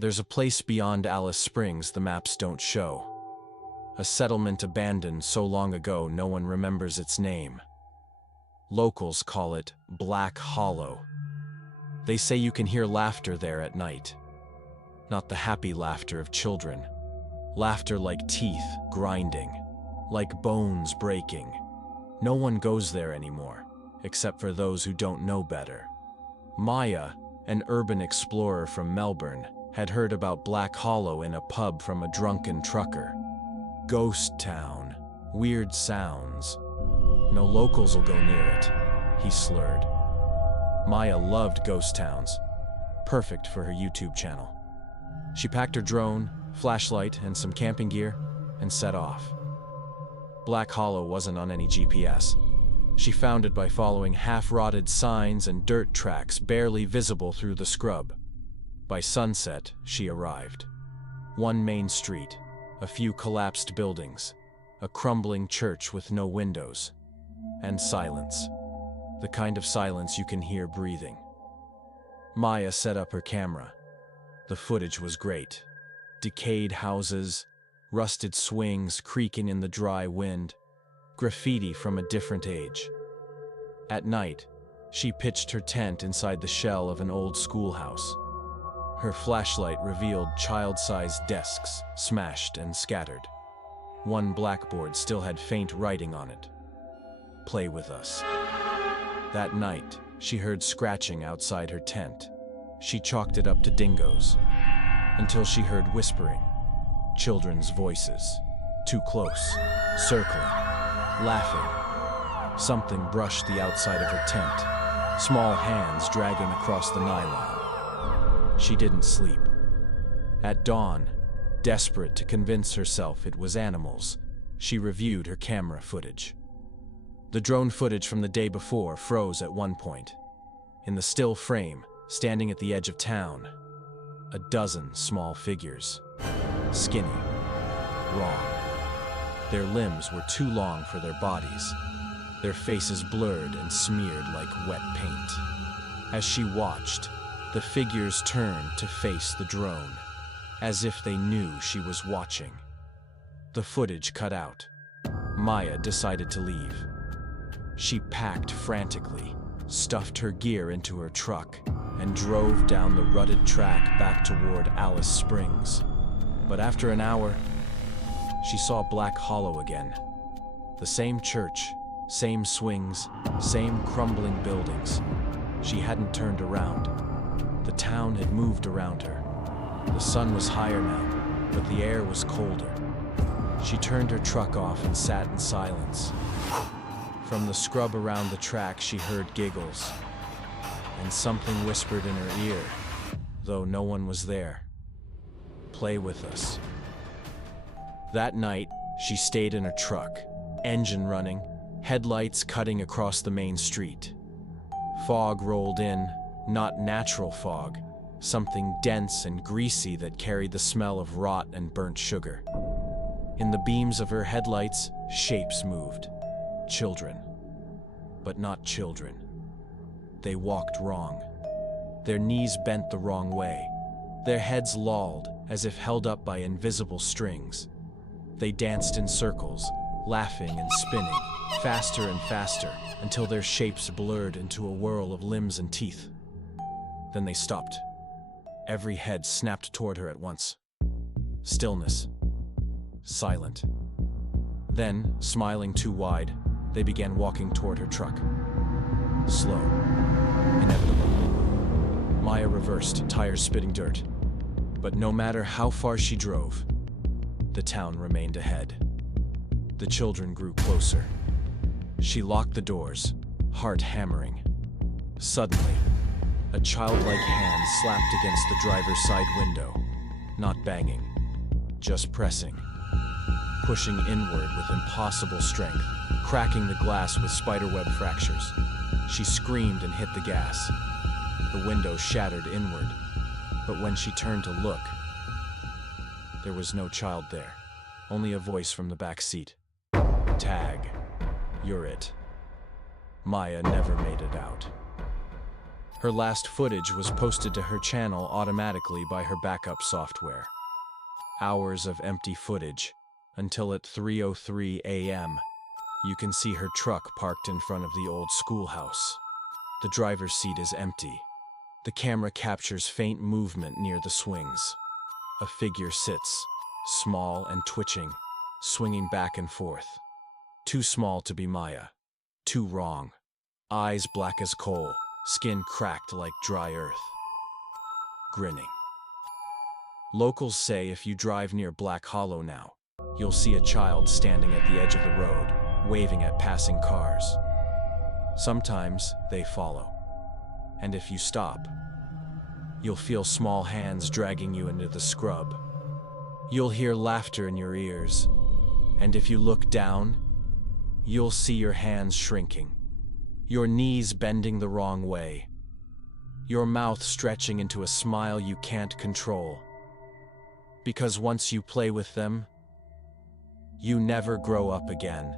There's a place beyond Alice Springs the maps don't show. A settlement abandoned so long ago no one remembers its name. Locals call it Black Hollow. They say you can hear laughter there at night. Not the happy laughter of children. Laughter like teeth grinding, like bones breaking. No one goes there anymore, except for those who don't know better. Maya, an urban explorer from Melbourne, had heard about Black Hollow in a pub from a drunken trucker. Ghost town, weird sounds. No locals will go near it, he slurred. Maya loved ghost towns, perfect for her YouTube channel. She packed her drone, flashlight, and some camping gear, and set off. Black Hollow wasn't on any GPS. She found it by following half-rotted signs and dirt tracks barely visible through the scrub. By sunset, she arrived. One main street, a few collapsed buildings, a crumbling church with no windows, and silence. The kind of silence you can hear breathing. Maya set up her camera. The footage was great. Decayed houses, rusted swings creaking in the dry wind, graffiti from a different age. At night, she pitched her tent inside the shell of an old schoolhouse. Her flashlight revealed child-sized desks, smashed and scattered. One blackboard still had faint writing on it. "Play with us." That night, she heard scratching outside her tent. She chalked it up to dingoes, until she heard whispering, children's voices, too close, circling, laughing. Something brushed the outside of her tent, small hands dragging across the nylon. She didn't sleep. At dawn, desperate to convince herself it was animals, she reviewed her camera footage. The drone footage from the day before froze at one point. In the still frame, standing at the edge of town, a dozen small figures. Skinny, wrong. Their limbs were too long for their bodies, their faces blurred and smeared like wet paint. As she watched, the figures turned to face the drone, as if they knew she was watching. The footage cut out. Maya decided to leave. She packed frantically, stuffed her gear into her truck, and drove down the rutted track back toward Alice Springs. But after an hour, she saw Black Hollow again. The same church, same swings, same crumbling buildings. She hadn't turned around. The town had moved around her. The sun was higher now, but the air was colder. She turned her truck off and sat in silence. From the scrub around the track, she heard giggles, and something whispered in her ear, though no one was there. "Play with us." That night, she stayed in her truck, engine running, headlights cutting across the main street. Fog rolled in, not natural fog, something dense and greasy that carried the smell of rot and burnt sugar. In the beams of her headlights, shapes moved. Children. But not children. They walked wrong. Their knees bent the wrong way. Their heads lolled, as if held up by invisible strings. They danced in circles, laughing and spinning, faster and faster, until their shapes blurred into a whirl of limbs and teeth. Then they stopped. Every head snapped toward her at once. Stillness. Silent. Then, smiling too wide, they began walking toward her truck. Slow. Inevitable. Maya reversed, tires spitting dirt. But no matter how far she drove, the town remained ahead. The children grew closer. She locked the doors, heart hammering. Suddenly, a childlike hand slapped against the driver's side window, not banging, just pressing. Pushing inward with impossible strength, cracking the glass with spiderweb fractures. She screamed and hit the gas. The window shattered inward, but when she turned to look, there was no child there, only a voice from the back seat. "Tag, you're it." Maya never made it out. Her last footage was posted to her channel automatically by her backup software. Hours of empty footage, until at 3:03 a.m., you can see her truck parked in front of the old schoolhouse. The driver's seat is empty. The camera captures faint movement near the swings. A figure sits, small and twitching, swinging back and forth. Too small to be Maya. Too wrong. Eyes black as coal, skin cracked like dry earth. Grinning. Locals say if you drive near Black Hollow now, you'll see a child standing at the edge of the road, waving at passing cars. Sometimes they follow. And if you stop, you'll feel small hands dragging you into the scrub. You'll hear laughter in your ears. And if you look down, you'll see your hands shrinking, your knees bending the wrong way, your mouth stretching into a smile you can't control. Because once you play with them, you never grow up again.